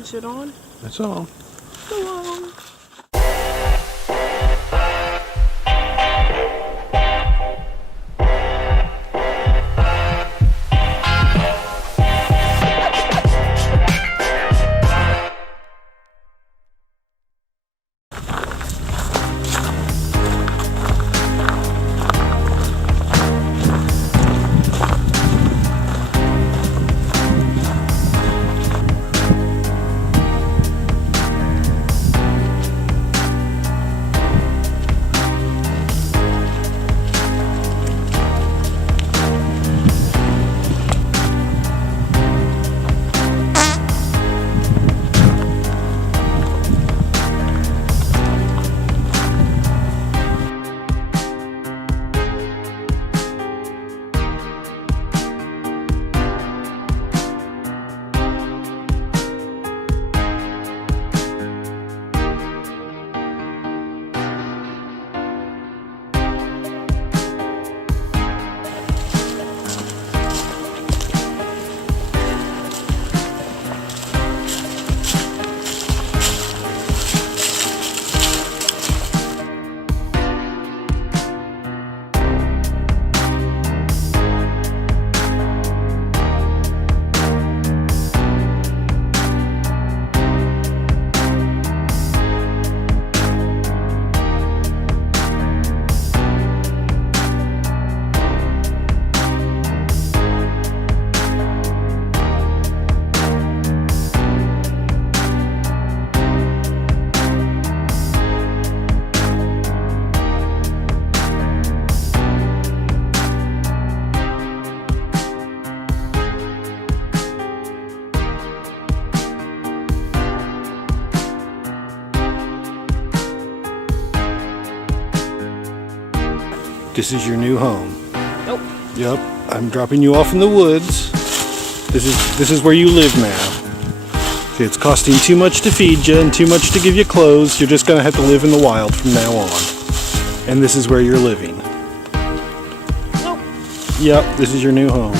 Is it on? It's on. Go on. This is your new home. Nope. Yep, I'm dropping you off in the woods. This is where you live now. See, it's costing too much to feed you and too much to give you clothes. You're just gonna have to live in the wild from now on. And this is where you're living. Nope. Yep, this is your new home.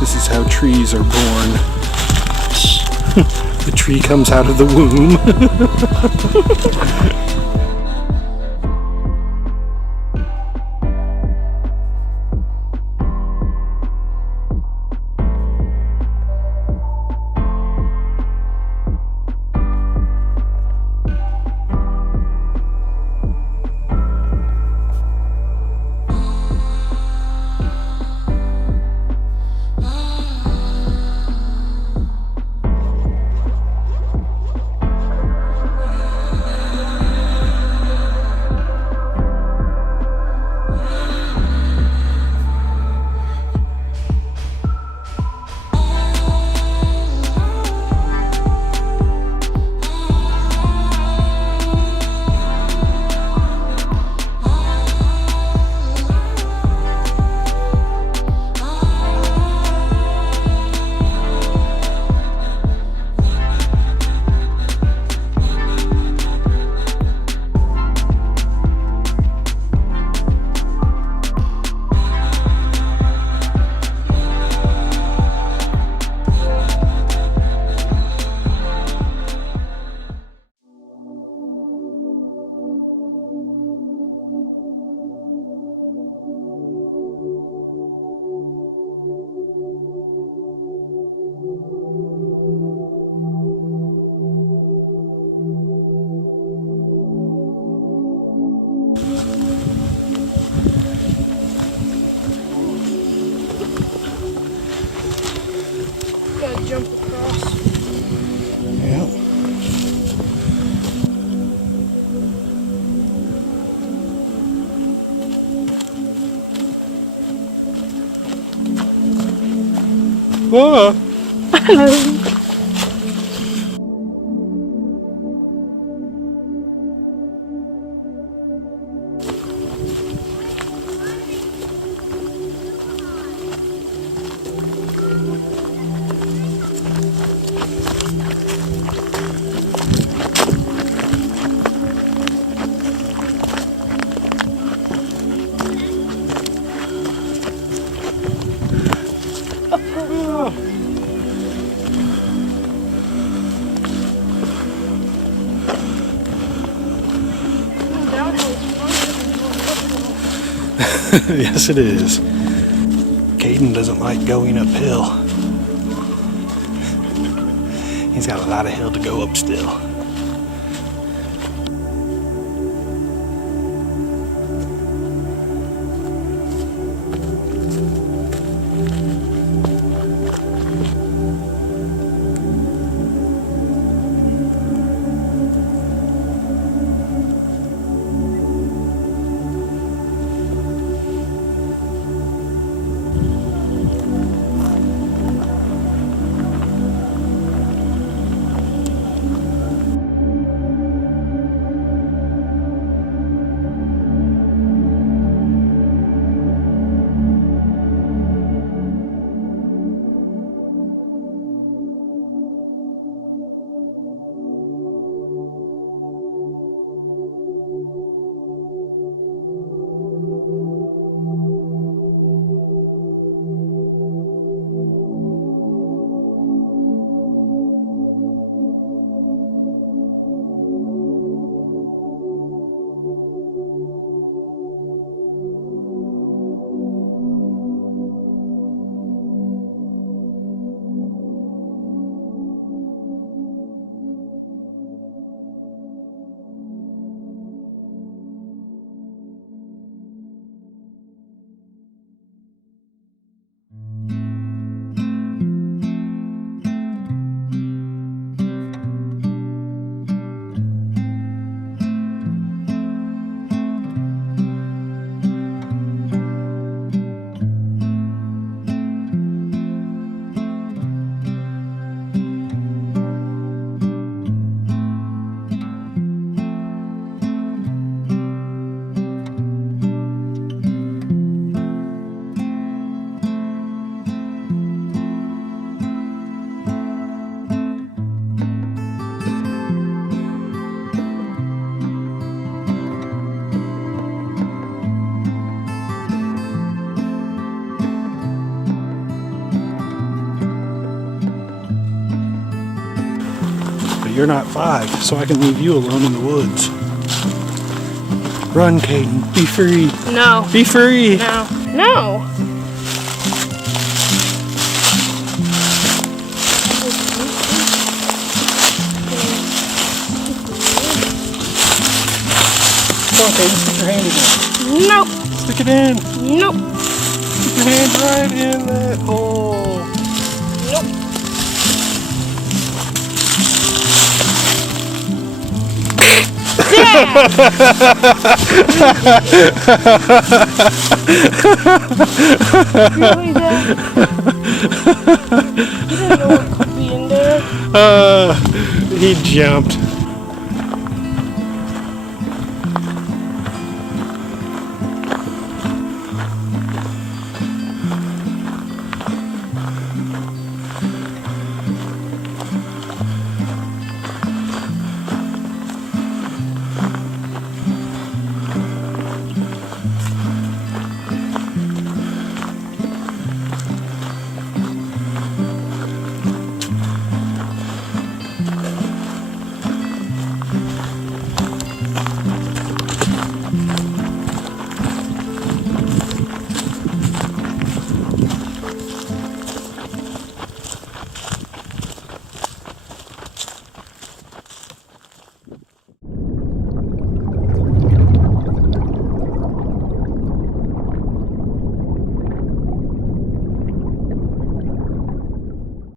This is how trees are born. The tree comes out of the womb. jump across. Yeah. Whoa. Yes, it is. Caden doesn't like going uphill. He's got a lot of hill to go up still. You're not 5, so I can leave you alone in the woods. Run, Caden. Be free. No. Be free. No. No. Come on, Caden. Stick your hand in there. Nope. Stick it in. Nope. Stick your hand right in that hole. Nope. Really, Dad? You didn't know what could be in there. He jumped.